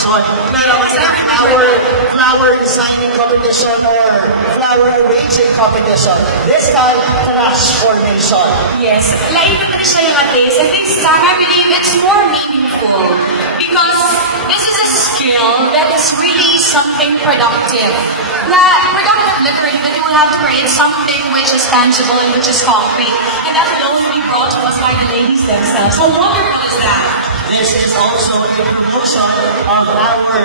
competition. Pero mas flower designing competition or flower arranging competition. This time, trash formation. Yes, later na siya yung atis. And this time, I believe it's more meaningful because this is a skill that is really something productive. Productive literally, but you will have to create something which is tangible and which is concrete. And that will only be brought to us by the ladies themselves. How wonderful is that? This is also a promotion of our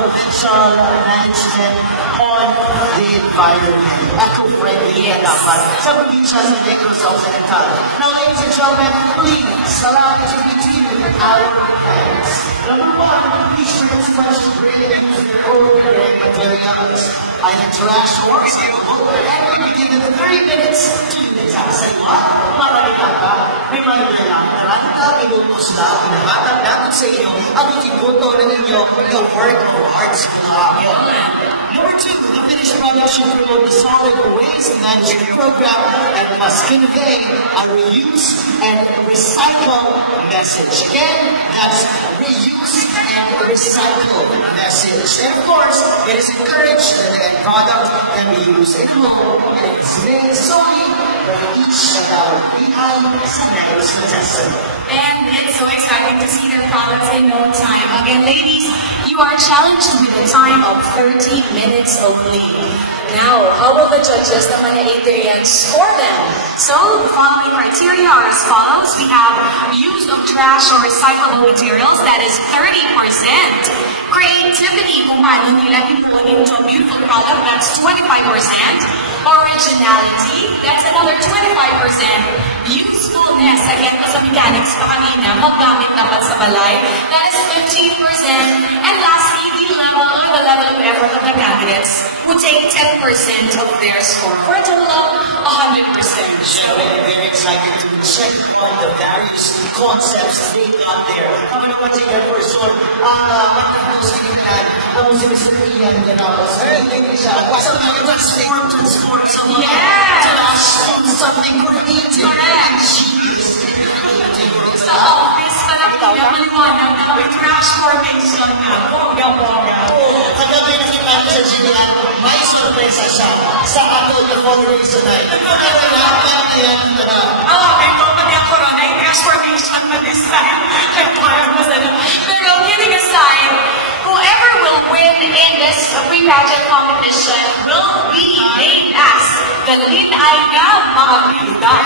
provincial management on the environment. Eco-friendly na dapat sa probinsya sa Negros Occidental. Now, ladies and gentlemen, please allow me to introduce our friends. Number one, please express great use of your own materials. Island trash works and we begin in 30 minutes to do the task. Say what? Marami ka. May marami lang. Taranta, inutos na, pinabatang natin sa inyo ang ikibuto ng inyong the work of arts. Number two, the finished product should promote the solid waste management program and must convey a reuse and recycle message. Again, that's reuse and recycle message. And of course, it is encouraged that the end product can be used in home and it's made solely by each and our behind sa Negros Contestant. And it's so exciting to see their products in no time. Again, ladies, you are challenged with a time of 30 minutes only. Now, how will the judges naman na Adrian score them? So, the following criteria are as follows. We have use of trash or recyclable materials, that is 30%. Creativity, kung paano nila ipuan into a beautiful product, that's 25%. Originality, that's another 25%. Usefulness, again, sa mechanics pa kanina, maggamit dapat sa balay, that is 15%. And lastly, the level of effort of the candidates would take 10% of their score for a total of 100%. Very excited to check on the various concepts they got there. Kami naman tingnan for sure, matapos-tingnan ang si Mr. Ian Ganapos. Hindi siya, transform someone to something creative and genius. Sa office pa lang niya, maliwanag na may trash formation na. Bongga-bongga. Kagabi nakita niyo sa Julian, may sorpresa siya sa ato the fundraiser night. Parang yan na. Ay, pati ako ron, ay trash formation pa this time. Ay, parang masaya. Pero kidding aside, whoever will win in this pre-pageant competition will be named as the Linay nga mga Pilda.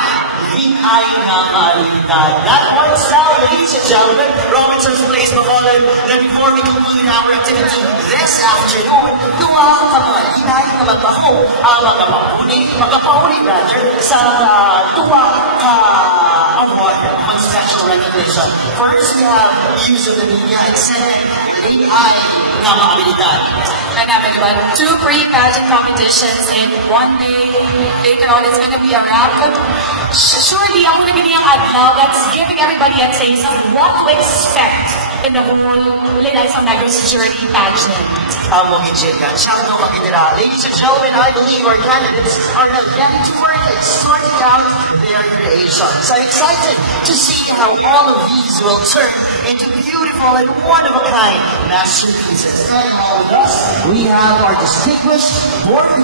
Linay nga kalidad. That one's now, ladies and gentlemen, Robinson's Place, Bacolod. Then before we conclude our activity this afternoon, duwa ka mga linay na magbaho ang magpapauli sa duwa ka award on special recognition. First, we have use of the media and second, Linay nga mga habilidad. Namin diba? 2 pre-pageant competitions in 1 day. Later on, it's gonna be a wrap. But surely, ako na ganiyang adlaw that's giving everybody a taste of what to expect in the whole Linay sa Negros Journey pageant. Amo Gijigan, shout out Makidira. Ladies and gentlemen, I believe our candidates are now getting to work and sorting out their creations. I'm excited to see how all of these will turn into beautiful and one-of-a-kind masterpieces. And all with us, we have our distinguished board